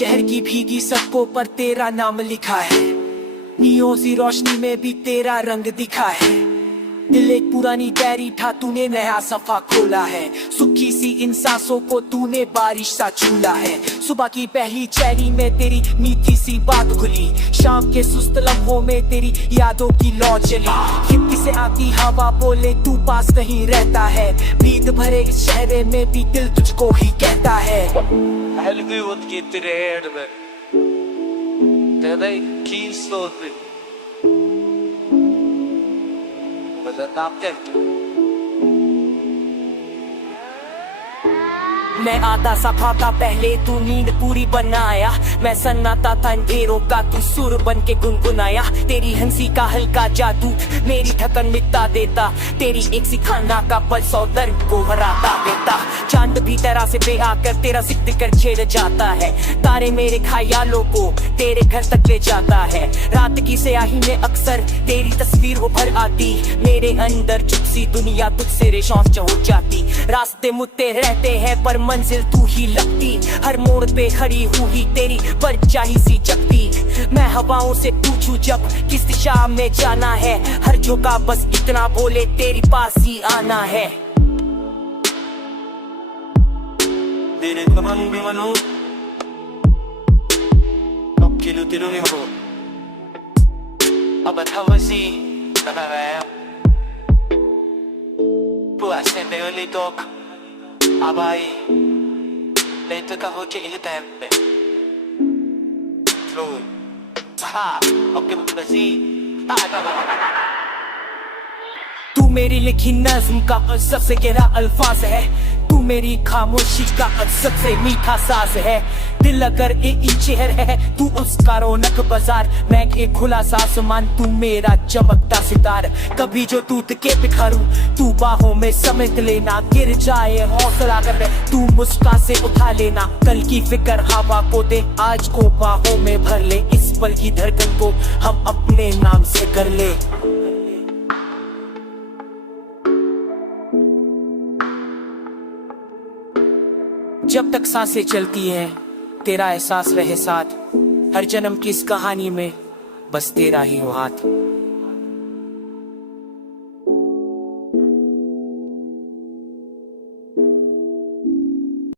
शहर की भीगी सड़कों पर तेरा नाम लिखा है, नियों सी रोशनी में भी तेरा रंग दिखा है। दिल एक पुरानी डायरी था, तूने नया सफा खोला है। सुखी सी इन सांसों को तूने बारिश सा छूला है। सुबह की पहली चैनी में तेरी मीठी सी बात खुली, शाम के सुस्त लम्हों में तेरी यादों की लौ चली। खिड़की से आती हवा बोले तू पास नहीं रहता है, नींद भरे इस शहर में भी दिल तुझको ही कहता है। Helgut getir me Tedej kinslåtning Men det namnet मैं आता सा खाता पहले तू नींद पूरी बनाया, मैं सन्नाटा था अंधेरों का तू सुर बन के गुनगुनाया। तेरी हंसी का हल्का जादू मेरी थकन मिटा देता, तेरी एक सिखाना का पल सौ दर्द को हराता देता। चांद भी तरह से बेआकर तेरा जिक्र कर छेड़ जाता है, तारे मेरे ख्यालों को तेरे घर तक ले जाता है। रात की स्याही में अक्सर तेरी तस्वीर वो भर आती, मेरे अंदर चुप सी दुनिया तुझसे रेशौंस हो जाती। रास्ते मुद्दे रहते हैं पर मंजिल तू ही लगती, हर मोड़ पे खड़ी हुई तेरी परछाई सी जगती। मैं हवाओं से पूछूं जब किस दिशा में जाना है, हर झोंका बस इतना बोले तेरी पास ही आना है। Dine kaman bimano Kilu tinu ni ho Abat hawasi Nakawaya Puasen de ulitok Abai Leto ka ho che tempe True Ha Okay bukasi तू मेरी लिखी नज़्म का सबसे गहरा अल्फाज है, तू मेरी खामोशी का सबसे मीठा साज है। दिल अगर एक शहर है तू उसका रौनक बाजार, मैं एक खुला सा आसमान तू मेरा चमकता सितार। कभी जो टूट के बिखरूं तू बाहों में समेट लेना, गिर जाए हौसला कर तू मुस्कान से उठा लेना। कल की फिक्र हवा को दे आज को बाहों में भर ले, इस पल की धड़कन को हम अपने नाम से कर ले। जब तक सांसें चलती हैं तेरा एहसास रहे साथ, हर जन्म की इस कहानी में बस तेरा ही हो हाथ।